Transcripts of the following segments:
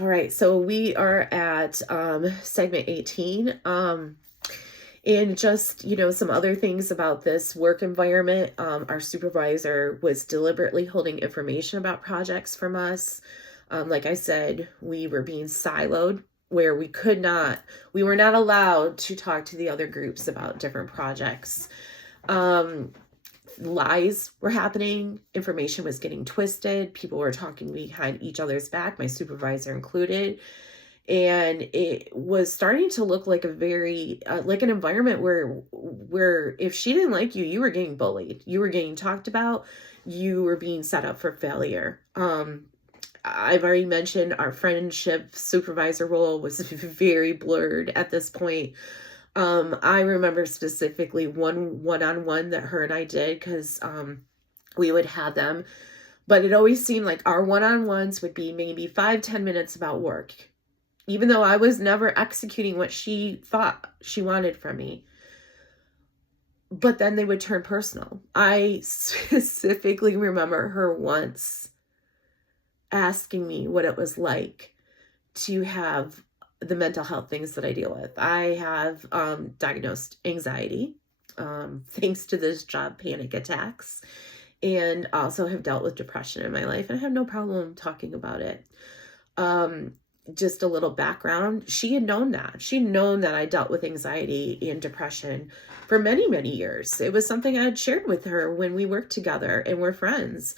All right, so we are at segment 18. And just, some other things about this work environment. Our supervisor was deliberately holding information about projects from us. Like I said, we were being siloed where we were not allowed to talk to the other groups about different projects. Lies were happening, information was getting twisted, people were talking behind each other's back, my supervisor included, and it was starting to look like a very like an environment where if she didn't like you, you were getting bullied, you were getting talked about, you were being set up for failure. I've already mentioned our friendship supervisor role was very blurred at this point. I remember specifically one-on-one that her and I did, because we would have them, but it always seemed like our one-on-ones would be maybe 5-10 minutes about work, even though I was never executing what she thought she wanted from me. But then they would turn personal. I specifically remember her once asking me what it was like to have the mental health things that I deal with. I have diagnosed anxiety, thanks to this job, panic attacks, and also have dealt with depression in my life, and I have no problem talking about it. Just a little background. She had known that. She'd known that I dealt with anxiety and depression for many, many years. It was something I had shared with her when we worked together and were friends.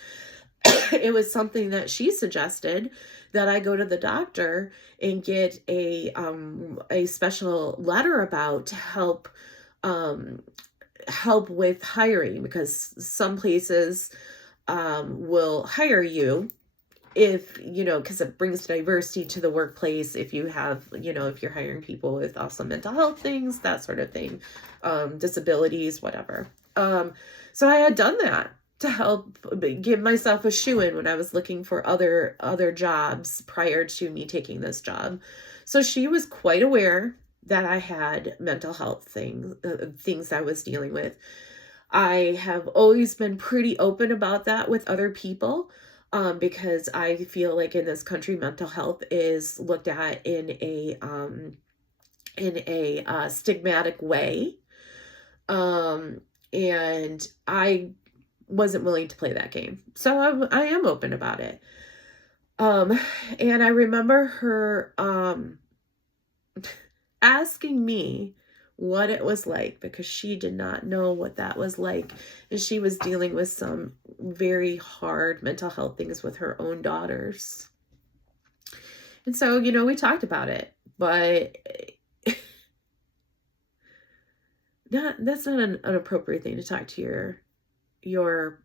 It was something that she suggested that I go to the doctor and get a special letter about to help with hiring, because some places will hire you if, because it brings diversity to the workplace, if you have, if you're hiring people with also mental health things, that sort of thing, disabilities, whatever. So I had done that to help give myself a shoe-in when I was looking for other jobs prior to me taking this job. So she was quite aware that I had mental health things I was dealing with. I have always been pretty open about that with other people, because I feel like in this country, mental health is looked at in a stigmatic way. And I wasn't willing to play that game. So I am open about it. And I remember her asking me what it was like, because she did not know what that was like. And she was dealing with some very hard mental health things with her own daughters. And so, we talked about it, but that's not an appropriate thing to talk to your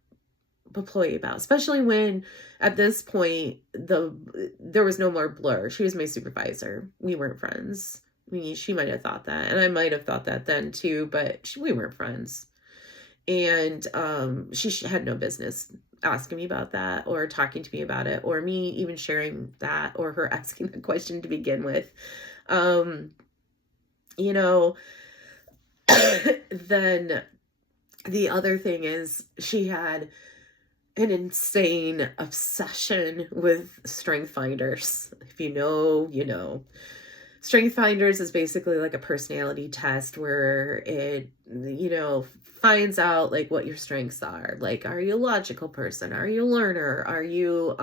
employee about, especially when at this point there was no more blur. She was my supervisor. We weren't friends. I mean, she might have thought that, and I might have thought that then too, but we weren't friends. And she had no business asking me about that, or talking to me about it, or me even sharing that, or her asking the question to begin with. Then the other thing is, she had an insane obsession with strength finders. If you know, you know. Strength finders is basically like a personality test where it, finds out like what your strengths are. Like, are you a logical person? Are you a learner? Are you,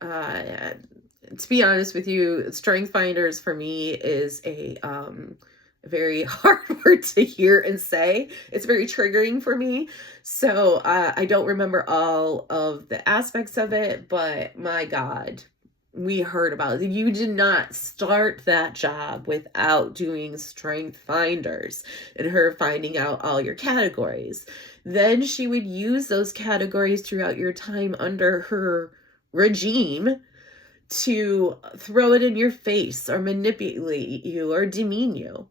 to be honest with you, strength finders for me is a very hard word to hear and say. It's very triggering for me. So I don't remember all of the aspects of it, but my God, we heard about it. You did not start that job without doing strength finders and her finding out all your categories. Then she would use those categories throughout your time under her regime to throw it in your face or manipulate you or demean you.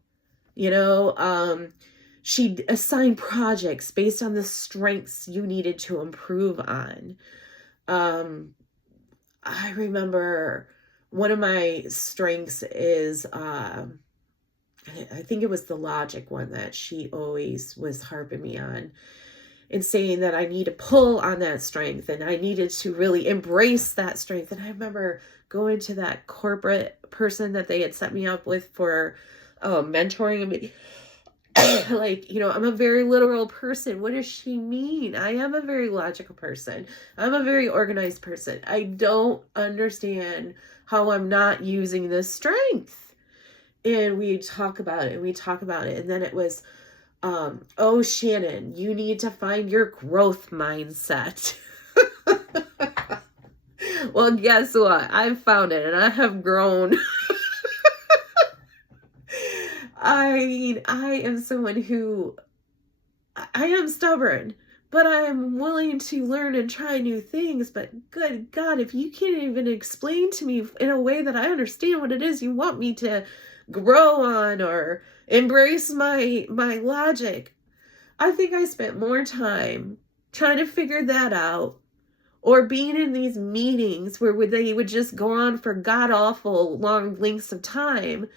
She'd assign projects based on the strengths you needed to improve on. I remember one of my strengths is, I think it was the logic one that she always was harping me on. and saying that I need to pull on that strength and I needed to really embrace that strength. And I remember going to that corporate person that they had set me up with for mentoring me. Like, you know, I'm a very literal person. What does she mean? I am a very logical person. I'm a very organized person. I don't understand how I'm not using this strength. And we talk about it and we talk about it. And then it was, oh, Shannon, you need to find your growth mindset. Well, guess what? I've found it and I have grown. I mean, I am someone who, I am stubborn, but I'm willing to learn and try new things. But good God, if you can't even explain to me in a way that I understand what it is you want me to grow on or embrace my logic, I think I spent more time trying to figure that out, or being in these meetings where they would just go on for god-awful long lengths of time,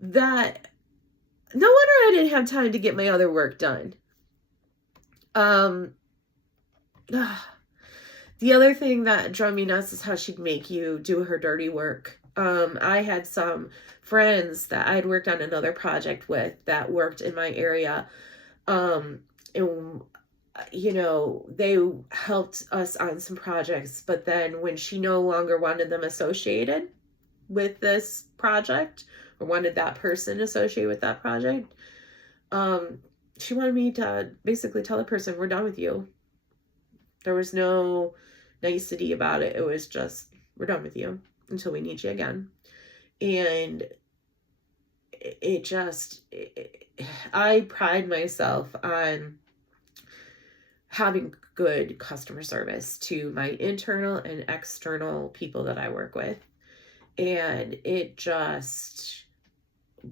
that no wonder I didn't have time to get my other work done. The other thing that drove me nuts is how she'd make you do her dirty work. I had some friends that I'd worked on another project with that worked in my area. And, you know, they helped us on some projects, but then when she no longer wanted them associated with this project, or wanted that person associated with that project, she wanted me to basically tell the person, we're done with you. There was no nicety about it. It was just, we're done with you until we need you again. And I pride myself on having good customer service to my internal and external people that I work with. And it just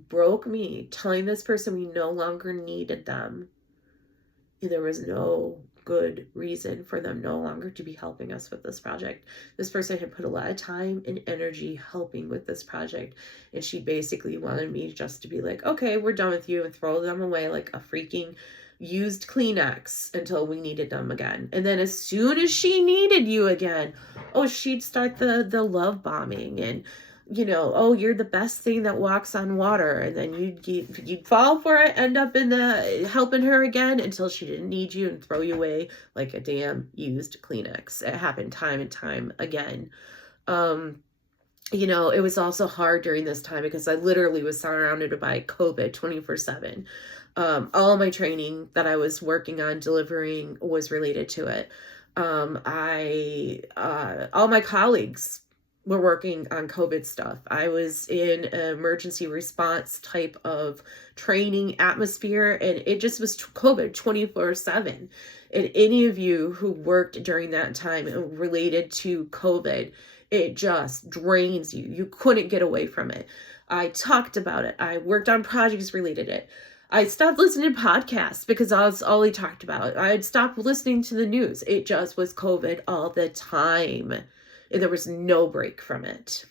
broke me telling this person we no longer needed them. And there was no good reason for them no longer to be helping us with this project. This person had put a lot of time and energy helping with this project, and she basically wanted me just to be like, okay, we're done with you, and throw them away like a freaking used Kleenex until we needed them again. And then as soon as she needed you again, oh, she'd start the love bombing, and you know, oh, you're the best thing that walks on water. And then you'd fall for it, end up in the helping her again until she didn't need you and throw you away like a damn used Kleenex. It happened time and time again. You know, it was also hard during this time because I literally was surrounded by COVID 24/7. All my training that I was working on delivering was related to it. All my colleagues were working on COVID stuff. I was in an emergency response type of training atmosphere, and it just was COVID 24/7. And any of you who worked during that time related to COVID, it just drains you. You couldn't get away from it. I talked about it. I worked on projects related to it. I stopped listening to podcasts because that's all he talked about. I'd stopped listening to the news. It just was COVID all the time. And there was no break from it.